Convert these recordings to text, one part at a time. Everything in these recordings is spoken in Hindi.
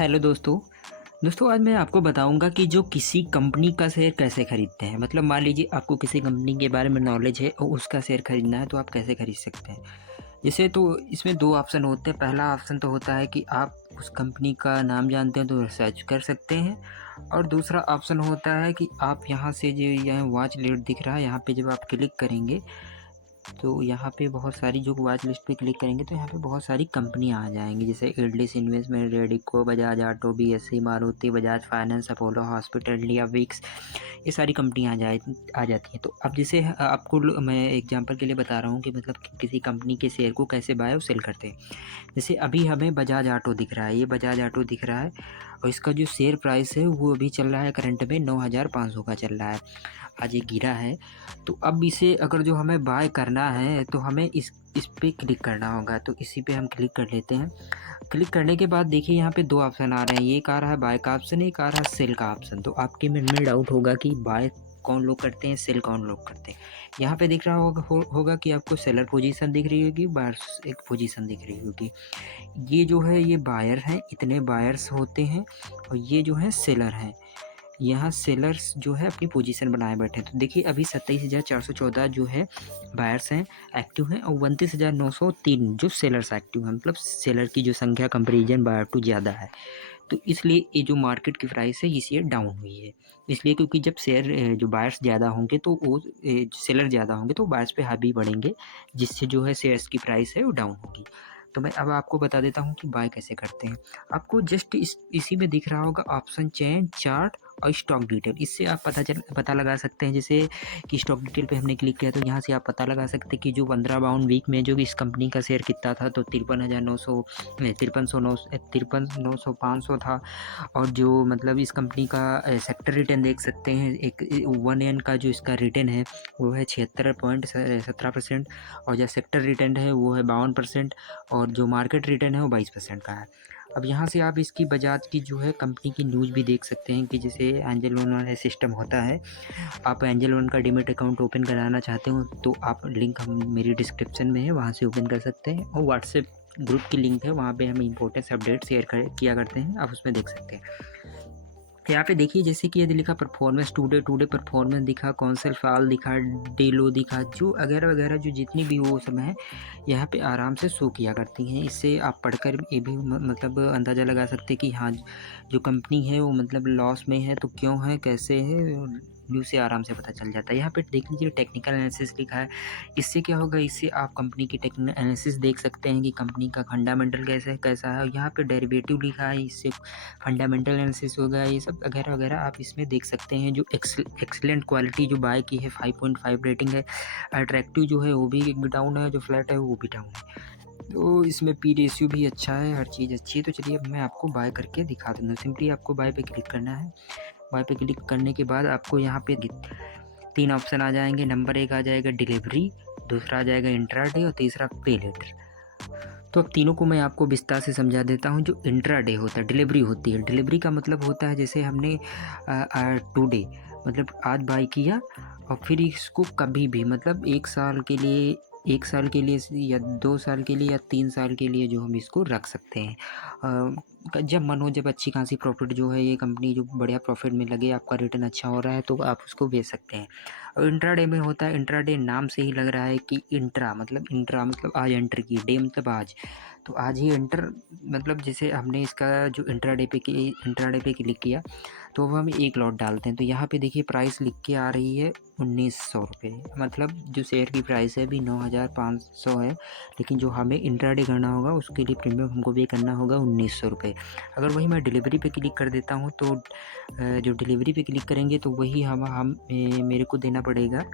हेलो दोस्तों। दोस्तों आज मैं आपको बताऊंगा कि जो किसी कंपनी का शेयर कैसे खरीदते हैं। मतलब मान लीजिए आपको किसी कंपनी के बारे में नॉलेज है और उसका शेयर खरीदना है तो आप कैसे खरीद सकते हैं। जैसे तो इसमें दो ऑप्शन होते हैं। पहला ऑप्शन तो होता है कि आप उस कंपनी का नाम जानते हैं तो रिसर्च कर सकते हैं। और दूसरा ऑप्शन होता है कि आप यहाँ से जो यहाँ वॉच लिस्ट दिख रहा है यहाँ पे जब आप क्लिक करेंगे तो यहाँ पे बहुत सारी जो वॉच लिस्ट पे क्लिक करेंगे तो यहाँ पे बहुत सारी कंपनियाँ आ जाएंगी, जैसे Aldous investment, Radico, Bajaj auto, BSE, Maruti, Bajaj finance, Apollo hospital, India VIX. ये सारी कंपनियाँ आ जाती हैं। तो अब जैसे आपको मैं एग्जांपल के लिए बता रहा हूँ कि मतलब किसी कंपनी के शेयर को कैसे बाय और सेल करते हैं। जैसे अभी हमें बजाज ऑटो दिख रहा है, ये बजाज ऑटो दिख रहा है और इसका जो शेयर प्राइस है वो अभी चल रहा है करंट में 9,500 का चल रहा है। आज ये गिरा है। तो अब इसे अगर जो हमें बाय करना है तो हमें इस पे क्लिक करना होगा। तो इसी पे हम क्लिक कर लेते हैं। क्लिक करने के बाद देखिए यहाँ पे दो ऑप्शन आ रहे हैं, एक आ रहा है बाय का ऑप्शन, एक आ रहा है सेल का ऑप्शन। तो आपके मन में डाउट होगा कि बाय कौन लोग करते हैं, सेल कौन लोग करते हैं। यहाँ पे दिख रहा होगा कि आपको सेलर पोजीशन दिख रही होगी, बायर्स एक पोजीशन दिख रही होगी। ये जो है ये बायर हैं, इतने बायर्स होते हैं और ये जो है सेलर हैं। यहाँ सेलर्स जो है अपनी पोजीशन बनाए बैठे हैं। तो देखिए अभी 27,414 जो है बायर्स हैं, एक्टिव हैं, और 29,903 जो सेलर्स एक्टिव हैं। मतलब सेलर की जो संख्या कंपेरिजन बायर टू ज़्यादा है। तो इसलिए ये जो मार्केट की प्राइस है इस ईयर डाउन हुई है। इसलिए क्योंकि जब शेयर जो बायर्स ज़्यादा होंगे तो वो सेलर ज़्यादा होंगे तो बायर्स पे हावी बढ़ेंगे, जिससे जो है शेयर्स की प्राइस है वो डाउन होगी। तो मैं अब आपको बता देता हूँ कि बाय कैसे करते हैं। आपको जस्ट इसी में दिख रहा होगा ऑप्शन चेन, चार्ट और स्टॉक डिटेल। इससे आप पता लगा सकते हैं। जैसे कि स्टॉक डिटेल पे हमने क्लिक किया तो यहाँ से आप पता लगा सकते हैं कि जो 15 बाउंड वीक में जो इस कंपनी का शेयर कितना था, तो 53,900 53,900 500 था। और जो मतलब इस कंपनी का सेक्टर रिटर्न देख सकते हैं, एक 1 का जो इसका रिटर्न है वो है 76.17%, और जो सेक्टर रिटर्न है वो है 52%, और जो मार्केट रिटर्न है वो 22% का है। अब यहाँ से आप इसकी बजाज की जो है कंपनी की न्यूज़ भी देख सकते हैं कि जैसे एंजल वन वाला सिस्टम होता है। आप एंजल वन का डीमैट अकाउंट ओपन कराना चाहते हो तो आप लिंक हम मेरी डिस्क्रिप्शन में है, वहाँ से ओपन कर सकते हैं। और व्हाट्सएप ग्रुप की लिंक है, वहाँ पे हम इंपॉर्टेंट अपडेट शेयर किया करते हैं, आप उसमें देख सकते हैं। यहाँ पे देखिए जैसे कि ये लिखा परफॉर्मेंस टुडे, परफॉर्मेंस दिखा, कौनसल फाल दिखा, डेलो दिखा, जो वगैरह वगैरह जो जितनी भी वो सब है यहाँ पे आराम से शो किया करती हैं। इससे आप पढ़कर ये भी मतलब अंदाज़ा लगा सकते हैं कि हाँ जो कंपनी है वो मतलब लॉस में है तो क्यों है, कैसे है, न्यूज़ से आराम से पता चल जाता है। यहाँ पे देख लीजिए टेक्निकल एनालिसिस लिखा है। इससे क्या होगा, इससे आप कंपनी की टेक्निकल एनालिसिस देख सकते हैं कि कंपनी का फंडामेंटल कैसा है। और यहाँ पे डेरिवेटिव लिखा है, इससे फंडामेंटल एनालिसिस होगा, ये सब वगैरह वगैरह आप इसमें देख सकते हैं। जो एक्सलेंट क्वालिटी जो बाय की है 5.5 रेटिंग है। अट्रैक्टिव जो है वो भी डाउन है, जो फ्लैट है वो भी डाउन है। तो इसमें पी रेशियो भी अच्छा है, हर चीज़ अच्छी है। तो चलिए अब मैं आपको बाय करके दिखा दूँगा। सिंपली आपको बाय पे क्लिक करना है। बाय पे क्लिक करने के बाद आपको यहाँ पे 3 ऑप्शन आ जाएंगे। नंबर 1 आ जाएगा डिलीवरी, दूसरा आ जाएगा इंट्राडे और तीसरा पे लेटर। तो अब तीनों को मैं आपको विस्तार से समझा देता हूँ। जो इंट्राडे होता है, डिलीवरी होती है। डिलीवरी का मतलब होता है जैसे हमने टुडे मतलब आज बाय किया और फिर इसको कभी भी मतलब 1 साल के लिए या 2 साल के लिए या 3 साल के लिए जो हम इसको रख सकते हैं। जब मन हो, जब अच्छी खासी प्रॉफिट जो है, ये कंपनी जो बढ़िया प्रॉफिट में लगे, आपका रिटर्न अच्छा हो रहा है तो आप उसको बेच सकते हैं। और इंट्राडे में होता है, इंट्राडे नाम से ही लग रहा है कि इंट्रा मतलब आज एंटर की, डे मतलब आज। तो आज ही एंटर मतलब जैसे हमने इसका जो इंट्राडे पे क्लिक किया तो अब हम एक लॉट डालते हैं। तो यहाँ पे देखिए प्राइस लिख के आ रही है 1,900 रुपये। मतलब जो शेयर की प्राइस है अभी 9,500 है, लेकिन जो हमें इंट्राडे करना होगा उसके लिए प्रीमियम हमको पे करना होगा 1,900 रुपये। अगर वही मैं डिलीवरी पे क्लिक कर देता हूँ तो जो डिलीवरी पे क्लिक करेंगे तो वही मेरे को देना पड़ेगा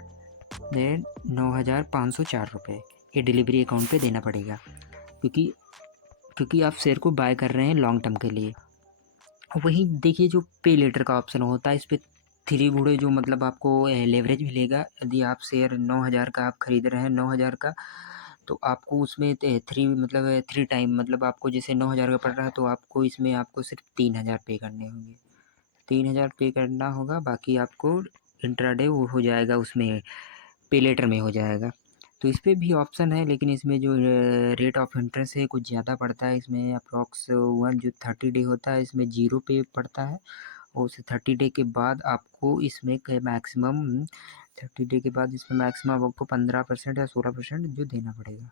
9,504 रुपये। ये डिलीवरी अकाउंट पे देना पड़ेगा, क्योंकि आप शेयर को बाय कर रहे हैं लॉन्ग टर्म के लिए। वहीं देखिए जो पे लेटर का ऑप्शन होता है, इस पे 3 गुणे जो मतलब आपको लेवरेज मिलेगा। यदि आप शेयर 9,000 का आप खरीद रहे हैं, 9,000 का, तो आपको उसमें 3 मतलब 3 टाइम मतलब आपको जैसे 9,000 का पड़ रहा है तो आपको इसमें आपको सिर्फ 3,000 पे करने होंगे। 3,000 पे करना होगा, बाकी आपको इंट्राडे वो हो जाएगा, उसमें पे लेटर में हो जाएगा। तो इस पे भी ऑप्शन है, लेकिन इसमें जो रेट ऑफ इंटरेस्ट है कुछ ज़्यादा पड़ता है। इसमें अप्रॉक्स वन जो 30 डे होता है इसमें 0 पे पड़ता है, और उसे 30 डे के बाद आपको इसमें मैक्सिमम 30 डे के बाद इसमें मैक्सिमम आपको 15% या 16% जो देना पड़ेगा।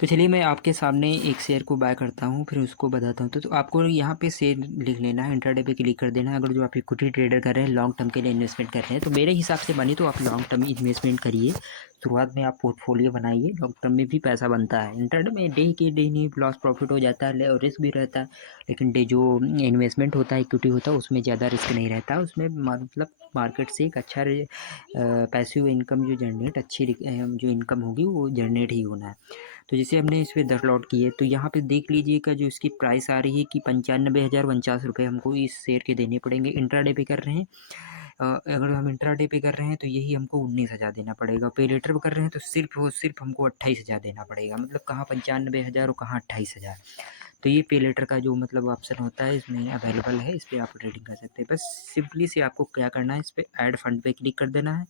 तो चलिए मैं आपके सामने एक शेयर को बाय करता हूँ, फिर उसको बताता हूँ। तो आपको यहाँ पे शेयर लिख लेना है, इंट्राडे पे क्लिक कर देना है। अगर जो आप इक्विटी ट्रेडर कर रहे हैं, लॉन्ग टर्म के लिए इन्वेस्टमेंट कर रहे हैं, तो मेरे हिसाब से मानिए तो आप लॉन्ग टर्म इन्वेस्टमेंट करिए। शुरुआत में आप पोर्टफोलियो बनाइए, लॉन्ग टर्म में भी पैसा बनता है। इंट्राडे में डे के डे नहीं लॉस प्रॉफिट हो जाता है और रिस्क भी रहता है, लेकिन डे जो इन्वेस्टमेंट होता है, इक्विटी होता है, उसमें ज़्यादा रिस्क नहीं रहता। उसमें मतलब मार्केट से एक अच्छा पैसिव इनकम जो जनरेट जो इनकम होगी वो जनरेट ही होना है। तो जैसे हमने इस पर 10 लॉट किए, तो यहाँ पे देख लीजिएगा जो इसकी प्राइस आ रही है कि 95,049 हमको इस शेयर के देने पड़ेंगे। इंट्राडे पे कर रहे हैं, अगर हम इंट्राडे पे कर रहे हैं तो यही हमको 19,000 देना पड़ेगा। पे लेटर पे कर रहे हैं तो सिर्फ हमको 28,000 देना पड़ेगा। मतलब कहाँ 95,000 और कहाँ 28,000। तो ये पे लेटर का जो मतलब ऑप्शन होता है इसमें अवेलेबल है, इस पर आप ट्रेडिंग कर सकते हैं। बस सिंपली से आपको क्या करना है, इस पर ऐड फंड पे क्लिक कर देना है।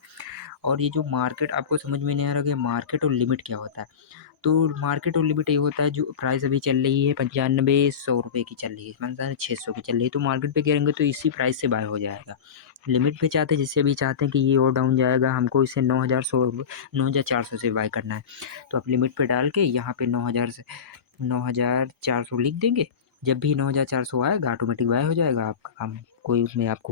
और ये जो मार्केट आपको समझ में नहीं आ रहा कि मार्केट और लिमिट क्या होता है, तो मार्केट और लिमिट ये होता है जो प्राइस अभी चल रही है 95-100 रुपये की चल रही है, मतलब 600 की चल रही है, तो मार्केट पे करेंगे तो इसी प्राइस से बाय हो जाएगा। लिमिट पे चाहते हैं, जैसे अभी चाहते हैं कि ये और डाउन जाएगा, हमको इसे 9,400 से बाय करना है, तो आप लिमिट पे डाल के यहाँ पे 9,400 लिख देंगे। जब भी 9,400 आएगा ऑटोमेटिक बाय हो जाएगा आपका काम, कोई उसमें आपको